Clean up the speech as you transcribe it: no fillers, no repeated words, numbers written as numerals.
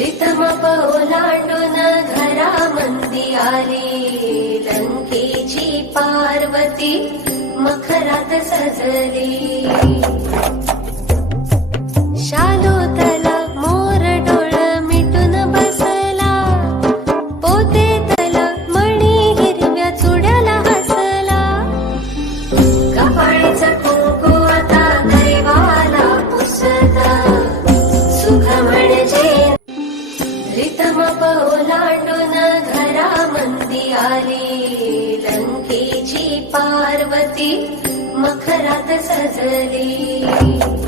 रितम ओलांडून घरामंदी आली, लंकेची पार्वती मखरात सजली. शालोतला मोर डोळ मिटून बसला, पोतेतला मणी हिरव्या चुड्याला हसला. कपाळीचं कुंकू आता दैवाला पुसता, सुख म्हणजे रितम ओलांडून घरामंदी आली, लंकेची पार्वती मखरात सजली.